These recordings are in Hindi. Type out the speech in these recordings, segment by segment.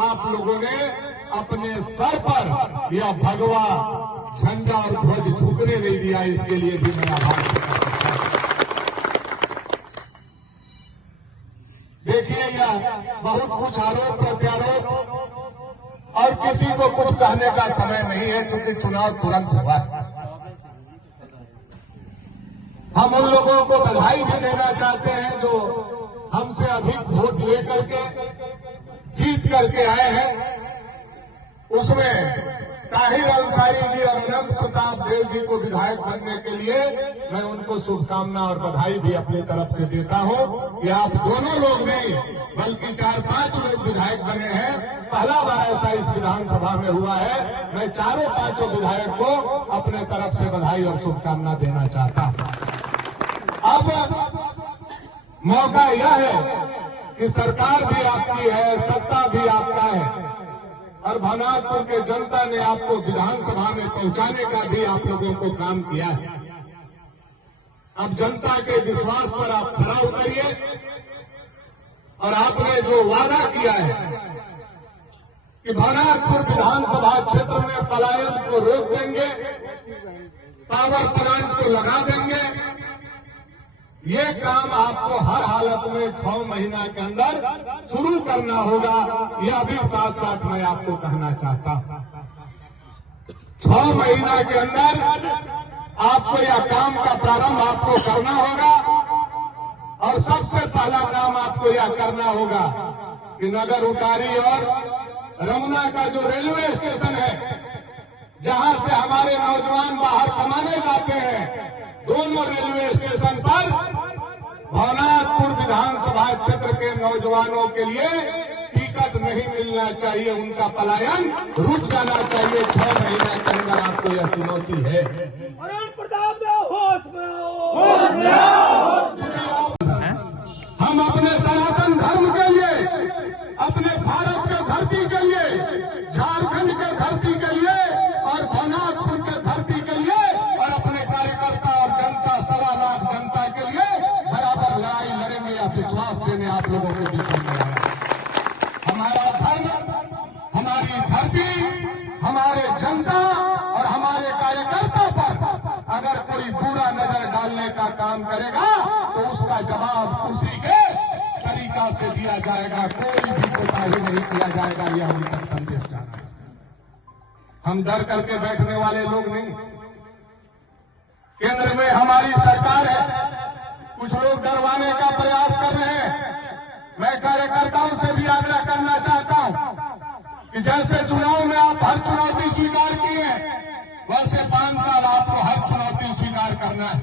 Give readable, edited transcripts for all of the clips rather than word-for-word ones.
आप लोगों ने अपने सर पर यह भगवा झंडा और ध्वज झुकने नहीं दिया, इसके लिए भी मैं आभार व्यक्त करता हूं। देखिए, यह बहुत कुछ आरोप प्रत्यारोप और किसी को कुछ कहने का समय नहीं है, क्योंकि चुनाव तुरंत हुआ है। हम उन लोगों को बधाई भी देना चाहते हैं जो हमसे अधिक वोट लेकर के जीत करके आए हैं। उसमें ताहिर अंसारी जी और अनंत प्रताप देव जी को विधायक बनने के लिए मैं उनको शुभकामना और बधाई भी अपनी तरफ से देता हूं कि आप दोनों लोग नहीं बल्कि 4-5 लोग विधायक बने हैं। पहला बार ऐसा इस विधानसभा में हुआ है। मैं चारों पांचों विधायक को अपने तरफ से बधाई और शुभकामना देना चाहता हूं। अब मौका यह है कि सरकार भी आपकी है, सत्ता भी आपका है, और भवनाथपुर के जनता ने आपको विधानसभा में पहुंचाने का भी आप लोगों को काम किया है। अब जनता के विश्वास पर आप खरा उतरिए और आपने जो वादा किया है कि भवनाथपुर विधानसभा क्षेत्र में पलायन को रोक देंगे, पावर प्लांट को लगा देंगे, ये काम आपको हर हालत में 6 महीना के अंदर शुरू करना होगा। यह भी साथ साथ मैं आपको कहना चाहता हूं। 6 महीना के अंदर आपको यह काम का प्रारंभ आपको करना होगा, और सबसे पहला काम आपको यह करना होगा कि नगर उटारी और रमुना का जो रेलवे स्टेशन है, जहां से हमारे नौजवान बाहर कमाने जाते हैं, दोनों रेलवे स्टेशन पर भवनाथपुर विधानसभा क्षेत्र के नौजवानों के लिए टिकट नहीं मिलना चाहिए, उनका पलायन रुक जाना चाहिए। 6 महीने के अंदर आपको यह चुनौती है। हम अपने सनातन धर्म के लिए, अपने भारत के धरती के लिए, झारखंड के धरती के लिए और भवनाथपुर के धरती के लिए और अपने कार्यकर्ता और जनता, 1.25 लाख जनता के लिए बराबर लड़ाई लड़ेंगे। या विश्वास देने आप लोगों के बीच में आया। हमारा धर्म, हमारी धरती, हमारे जनता और हमारे कार्यकर्ता पर अगर कोई बुरा नजर डालने का काम करेगा तो उसका जवाब उसी के तरीका से दिया जाएगा। कोई भी कोताही नहीं किया जाएगा। यह हम तक संदेश जाना चाहिए। हम डर करके बैठने वाले लोग नहीं। केंद्र में हमारी सरकार है, कुछ लोग डरवाने का प्रयास कर रहे हैं। मैं कार्यकर्ताओं से भी आग्रह करना चाहता हूं कि जैसे चुनाव में आप हर चुनौती स्वीकार किए हैं, वैसे 5 साल आपको हर चुनौती स्वीकार करना है।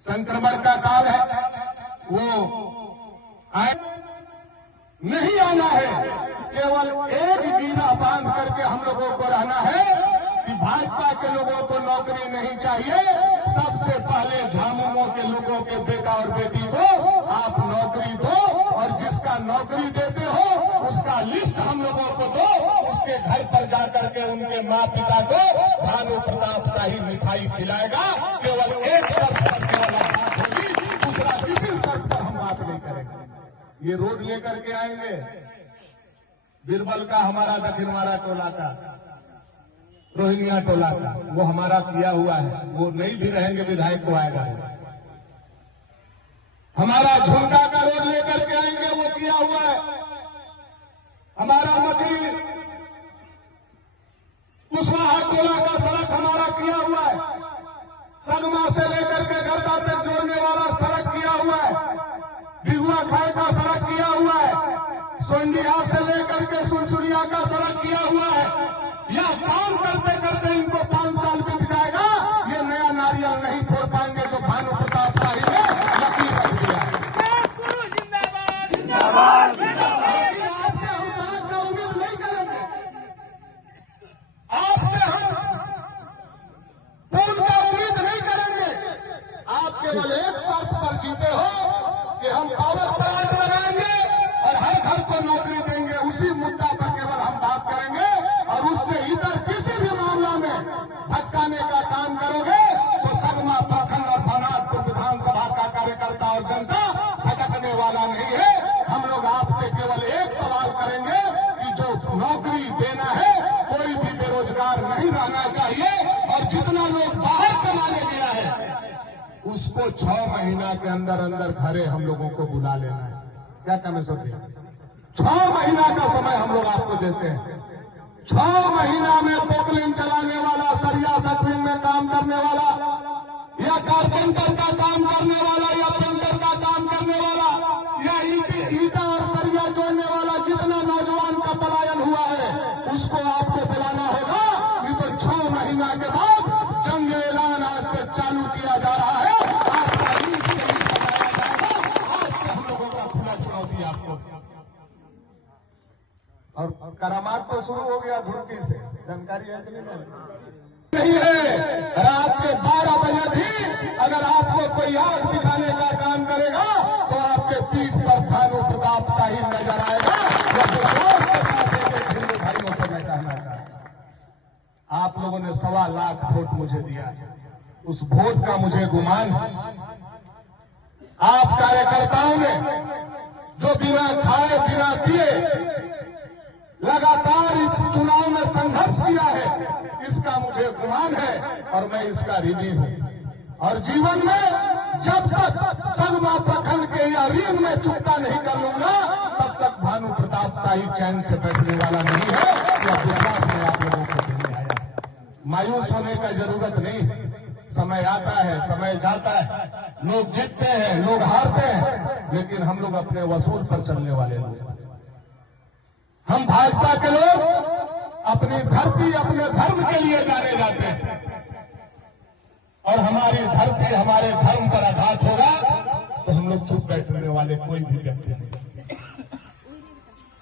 संक्रमण का काल है, वो नहीं आना है। केवल एक गिरा बांध करके हम लोगों को रहना है कि भाजपा के लोगों को नौकरी नहीं चाहिए। सबसे पहले झामुमो के लोगों के बेटा और बेटी को आप नौकरी दो, और जिसका नौकरी देते हो उसका लिस्ट हम लोगों को दो। उसके घर पर जाकर के उनके माँ पिता को भानु प्रताप शाही मिठाई खिलाएगा। केवल एक शर्त पर केवल बात होगी, दूसरा किसी शर्त पर हम बात नहीं करेंगे। ये रोड लेकर के आएंगे, बीरबल का, हमारा दक्षिणवाड़ा टोला का, रोहिंग्या टोला का, वो हमारा किया हुआ है, वो नहीं भी रहेंगे, विधायक को आएगा। हमारा झुमका का रोड लेकर के आएंगे, वो किया हुआ है। हमारा मकरी कुशवाहा टोला का सड़क हमारा किया हुआ है। सगमा से लेकर के गरदा तक जोड़ने वाला सड़क किया हुआ है। बिहुआ खाई का सड़क किया हुआ है। सोंडिया से लेकर के सुनसुनिया का सड़क किया हुआ है। यह काम करते करते इनको 5 साल बीत जाएगा। ये नया नारियल नहीं फोड़ पाएंगे जो भानु प्रताप शाही ने लकीर रख दिया। लेकिन आपसे हम सड़क का उम्मीद नहीं करेंगे, आपसे हम पुल का उम्मीद नहीं करेंगे। आप केवल एक शर्त पर जीते हो कि हम पावर प्लांट लगाएंगे और हर घर को नौकरी देंगे। उसी मुद्दा पर केवल हम बात करेंगे, और उससे इधर किसी भी मामला में भटकाने का काम करोगे तो सगमा प्रखंड और भवनाथपुर विधानसभा का कार्यकर्ता और जनता भटकने वाला नहीं है। हम लोग आपसे केवल एक सवाल करेंगे कि जो नौकरी देना है, कोई भी बेरोजगार नहीं रहना चाहिए, और जितना लोग बाहर कमाने गया है उसको 6 महीना के अंदर अंदर घरे हम लोगों को बुला लेना है। क्या कमिश्नर जी, 6 महीना का समय हम लोग आपको देते हैं। 6 महीना में पोकलिन चलाने वाला, सरिया सेटरिंग में काम करने वाला, या कारपेंटर का काम करने वाला, या पेंटर का काम करने वाला, या ईटा और सरिया जोड़ने वाला, जितना नौजवान का पलायन हुआ है उसको आपको बुलाना होगा। नहीं तो 6 महीना के बाद जंग ऐलान आज से चालू किया जा रहा है। आपका ईट से ही बताया जाएगा। आज से हम लोगों का खुला चुनौती आपको। और करामात तो शुरू हो गया धुरकी से, जानकारी है कि नहीं है? रात के 12 बजे भी अगर आपको कोई आग दिखाने का काम करेगा तो आपके पीठ पर भानु प्रताप शाही नजर आएगा। यह विश्वास के साथ एक हिंदू भाइयों से मैं कहना चाहता हूं, आप लोगों ने 1.25 लाख वोट मुझे दिया, उस वोट का मुझे गुमान है। आप कार्यकर्ताओं ने जो बिना खाए बिना पिए लगातार इस चुनाव में संघर्ष किया है, इसका मुझे गुमान है और मैं इसका ऋणी हूं। और जीवन में जब तक संगमा प्रखंड के या ऋण में चुकता नहीं कर लूंगा, तब तक भानु प्रताप शाही चैन से बैठने वाला नहीं है। यह विश्वास में आप लोगों को देने आया। मायूस होने का जरूरत नहीं है। समय आता है, समय जाता है, लोग जीतते हैं, लोग हारते हैं, लेकिन हम लोग अपने वसूल पर चलने वाले लोग। हम भाजपा के लोग अपनी धरती, अपने धर्म के लिए जाने जाते हैं, और हमारी धरती, हमारे धर्म पर आघात होगा तो हम लोग चुप बैठने वाले कोई भी व्यक्ति नहीं।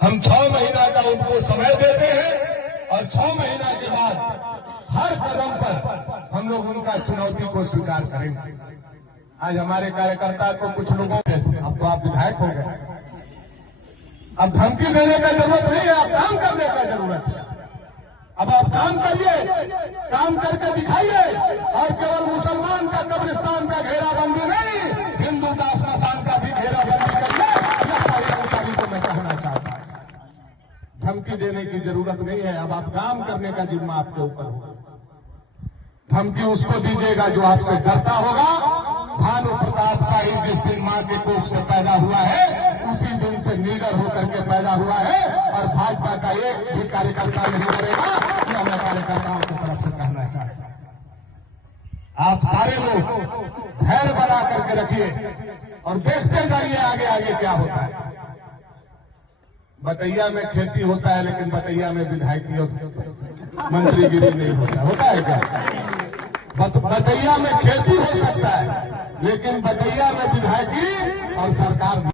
हम 6 महीना का उनको समय देते हैं, और 6 महीना के बाद हर कदम पर हम लोग उनका चुनौती को स्वीकार करेंगे। आज हमारे कार्यकर्ता को कुछ लोगों ने, अब तो आप विधायक हो गए, अब धमकी देने का जरूरत नहीं है, आप काम करने का जरूरत है। अब आप काम करिए, काम करके दिखाइए, और केवल मुसलमान का कब्रिस्तान का घेराबंदी नहीं, हिंदू का स्मशान का भी घेराबंदी करिए। यह मुसारी को मैं कहना चाहता हूं। धमकी देने की जरूरत नहीं है, अब आप काम करने का जिम्मा आपके ऊपर होगा। धमकी उसको दीजिएगा जो आपसे डरता होगा। भानु प्रताप शाही जिस दिन मां के कोख से पैदा हुआ है, उसी दिन से नीडर होकर के पैदा हुआ है, और भाजपा का एक भी कार्यकर्ता नहीं डरेगा। यह मैं कार्यकर्ताओं की तरफ से कहना चाहता हूं। आप सारे लोग धैर्य बना करके रखिए और देखते जाइए आगे आगे क्या होता है। बटैया में खेती होता है, लेकिन बटैया में विधायकी और मंत्रीगिरी नहीं होता है क्या? बटैया में खेती हो सकता है, लेकिन बटैया में विधायकी और सरकार